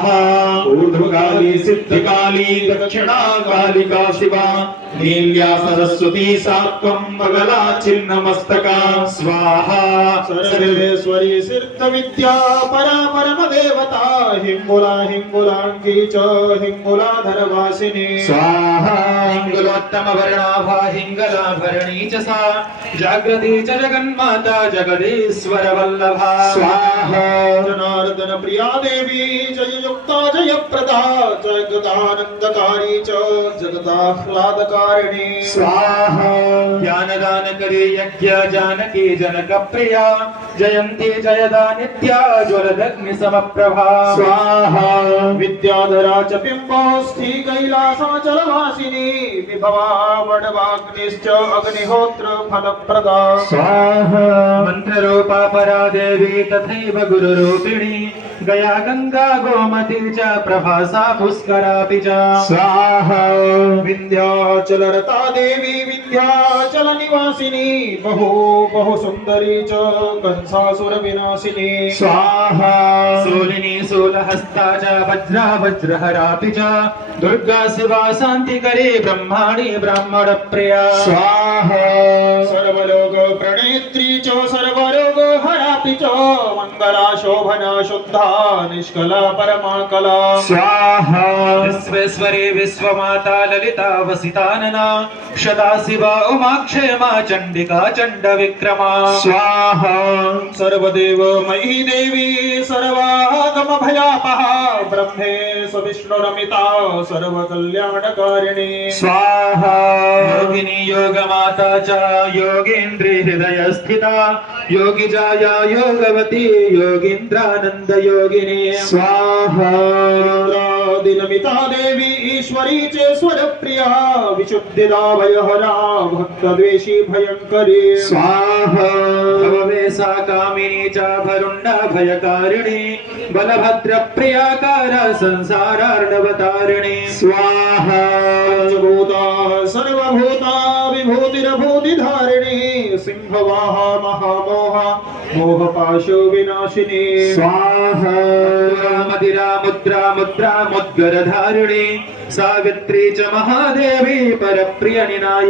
स्वाहा ऊर्ध्वकाली सिद्धकाली दक्षिणाकालिका शिवा नील्या सरस्वती सात्वं मगला छिन्नमस्तका स्वाहा सर्वेश्वरी सिद्धविद्या परा परमदेवता हिंगुला हिंगुलांगी च हिंगुलाधरवासिनी स्वाहा हिंगलोत्तमवर्णाभा हिंगलाभरणी च सा जागृती च जगन्माता जगदीश्वर वल्लभा स्वाहा जनार्दन प्रिया देवी जययुक्ता जयप्रदा जगदानंदकारी च जगदाह्लादकारिणी स्वाहा ज्ञानदान करे यज्ञ जानकी जनक प्रिया जयंती जयदा नित्या ज्वलदग्नि समप्रभा स्वाहा विद्याधरा च बिंबोस्थि कैलासाचलवासिनी विभवा वडवाग्निश्च अग्निहोत्र फलप्रदा स्वाहा मंत्ररूपा परा देवी तथैव गुरुरूपिणी गया गंगा गोमती च प्रभासा पुष्करापि च स्वाहा विंध्याचलरता देवी विंध्याचल निवासिनी बहु बहु सुंदरी च कंसासुर विनाशिनी स्वाहा शूलिनी शूलहस्ता च वज्रा वज्रहरापि च दुर्गा शिवा शान्तिकरी ब्रह्माणी ब्राह्मण प्रिया स्वाहा सर्वलोक प्रणेत्री च सर्वरोग हरापि च मंगला शोभना शुद्धा निष्कला परमा कला स्वाहा विश्वेश्वरी विश्वमाता ललिता वसितानना सदाशिवा उमा क्षेमा चंडिका चंड विक्रमा स्वाहा सर्वदेव मयी देवी सर्वागम भयापहा ब्रह्मेश विष्णुरमिता सर्व कल्याणकारिणी स्वाहा योगिनी योगमाता च योगेन्द्री हृदय स्थिता योगिजाया योगवती योगीन्द्रानंद योगिनी स्वाहा दिनमिता देवी ईश्वरी चेश्वर प्रिया विशुद्धिदा भयहरा भक्तद्वेषी भयंकरी स्वाहा भववेशा कामिनी च भरुण्डा भयकारिणी बलभद्र प्रियाकार संसारार्णवतारिणी स्वाहा पंचभूता सर्वभूता विभूतिरभूतिधारिणी सिंहवाहा महामोहा मोहपाशो विनाशिनी स्वाहा मदिरा मुद्रा मुद्रा मुद्गरधारिणी सावित्री च महादेवी परप्रिय निनाय